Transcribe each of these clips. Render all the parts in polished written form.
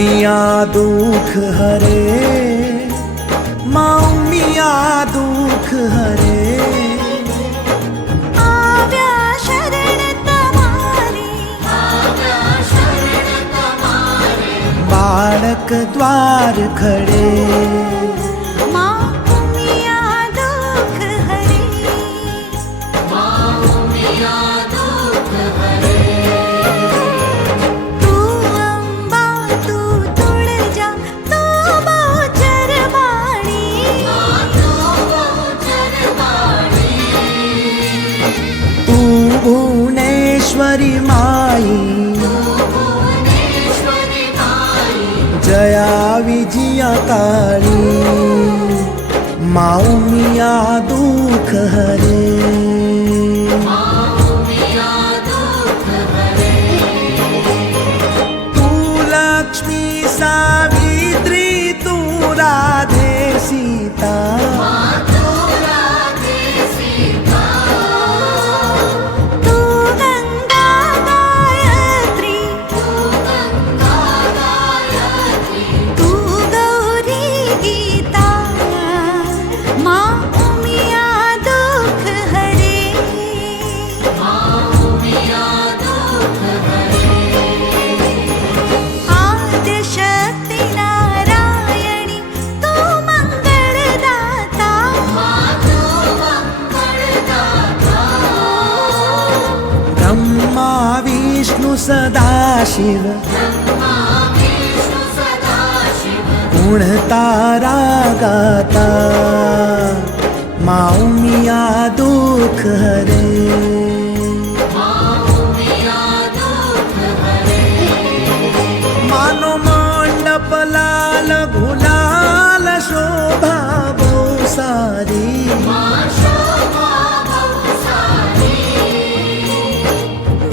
उमिया दुख हरे, माँ उमिया दुख हरे। आव्या शरण तमारी, बाळक द्वार खड़े, माँ उमिया दुख हरे, दुख हरे। तू अंबा तू तुळजा तू बहुचर वाणी, तू भुवनेश्वरी माई, जया विजया काली, माँ उमिया दुख हरे। तू लक्ष्मी सावित्री, तू राधे सीता, तू गंगा गायत्री, तू गौरी गीता, माँ उमिया दुख हरे, आद्य शक्ति नारायणी, तू मंगलदाता, ब्रह्मा विष्णु सदाशिव, गुण तारा गाता, माँ उमिया दुख हरे। मानो मंडप लाल गुलाल, शोभा बहु सारी,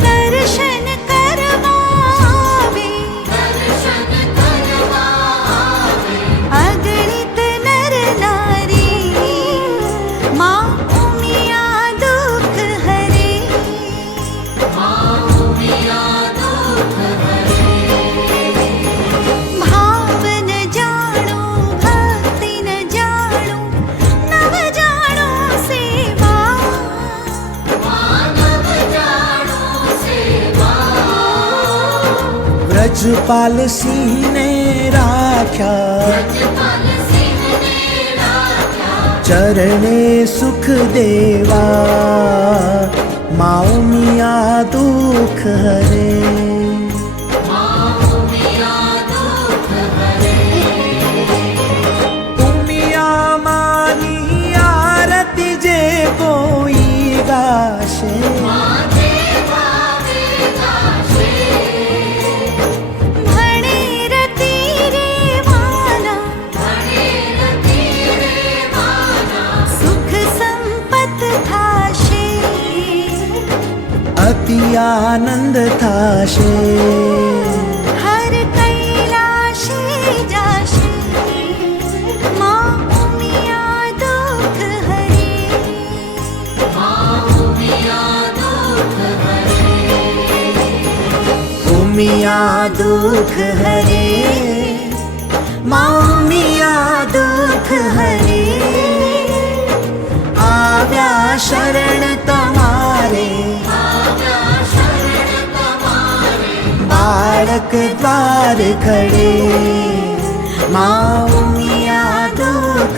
दर्शन करवावे, अगणित नर नारी, माँ उमिया दुख हरे, भाव न जाणो भक्ति न जाणो, नव जाणो सेवा, व्रजपाल सिंह ने राख्या, चरणे सुख देवा, माँ उमिया दुख हरे। उमिया मानी आरती जे कोई गाशे, भणे रती रे वाला, सुख संपत थाशे, अति आनंद थाशे। हर कैलाशे जाशे, माँ उमिया दुख हरे, उमिया दुख हरे, माँ उमिया दुख हरे। आव्या शरण तमारे, बाळक द्वार खड़े, माँ उमिया दुख